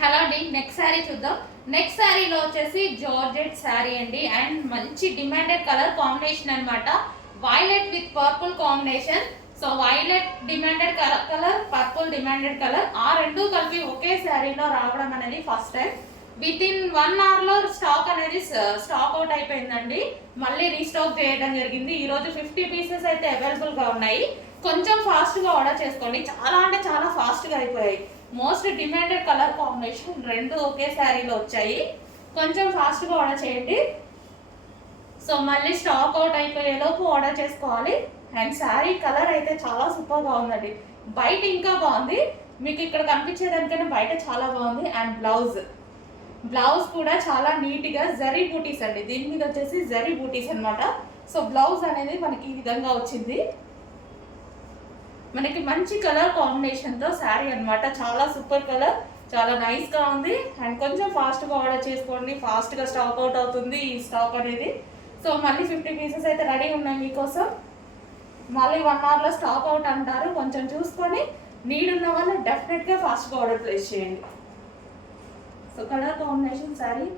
Hello అండి next sari చూద్దాం. Next శారీలో వచ్చేసి జార్జెట్ శారీ అండి. అండ్ మంచి డిమాండెడ్ కలర్ కాంబినేషన్ అనమాట violet with purple combination so violet demanded colour colour purple demanded colour ఆ రెండు కలిపి ఒకే శారీలో రావడం అనేది first time with in one అవర్లో స్టాక్ అనేది స్టాక్ అవుట్ అయిపోయిందండి. మళ్ళీ రీస్టాక్ చేయడం జరిగింది. ఈరోజు ఫిఫ్టీ పీసెస్ అయితే అవైలబుల్గా ఉన్నాయి. కొంచెం ఫాస్ట్గా ఆర్డర్ చేసుకోండి. చాలా అంటే చాలా గా అయిపోయాయి. మోస్ట్ డిమాండెడ్ కలర్ కాంబినేషన్ రెండు ఒకే శారీలో వచ్చాయి. కొంచెం ఫాస్ట్గా ఆర్డర్ చేయండి. సో మళ్ళీ స్టాక్ అవుట్ అయిపోయే లోపు ఆర్డర్ చేసుకోవాలి. అండ్ శారీ కలర్ అయితే చాలా సూపర్ బాగుందండి ఉందండి. బయట ఇంకా బాగుంది. మీకు ఇక్కడ కనిపించేదానికైనా బయట చాలా బాగుంది. And blouse. బ్లౌజ్ కూడా చాలా నీట్గా జరీ బూటీస్ అండి. దీని మీద వచ్చేసి జరీ బూటీస్ అన్నమాట. సో బ్లౌజ్ అనేది మనకి ఈ విధంగా వచ్చింది. మనకి మంచి కలర్ కాంబినేషన్తో శారీ అన్నమాట. చాలా సూపర్ కలర్ చాలా నైస్గా ఉంది. అండ్ కొంచెం ఫాస్ట్గా ఆర్డర్ చేసుకోండి. ఫాస్ట్గా స్టాక్ అవుట్ అవుతుంది ఈ స్టాక్ అనేది. సో మళ్ళీ ఫిఫ్టీ పీసెస్ అయితే రెడీ ఉన్నాయి మీకోసం. మళ్ళీ వన్ అవర్లో స్టాక్ అవుట్ అంటారు. కొంచెం చూసుకొని నీడ్ ఉన్న వాళ్ళు డెఫినెట్గా ఫాస్ట్గా ఆర్డర్ ప్లేస్ చేయండి. So colour combination sari.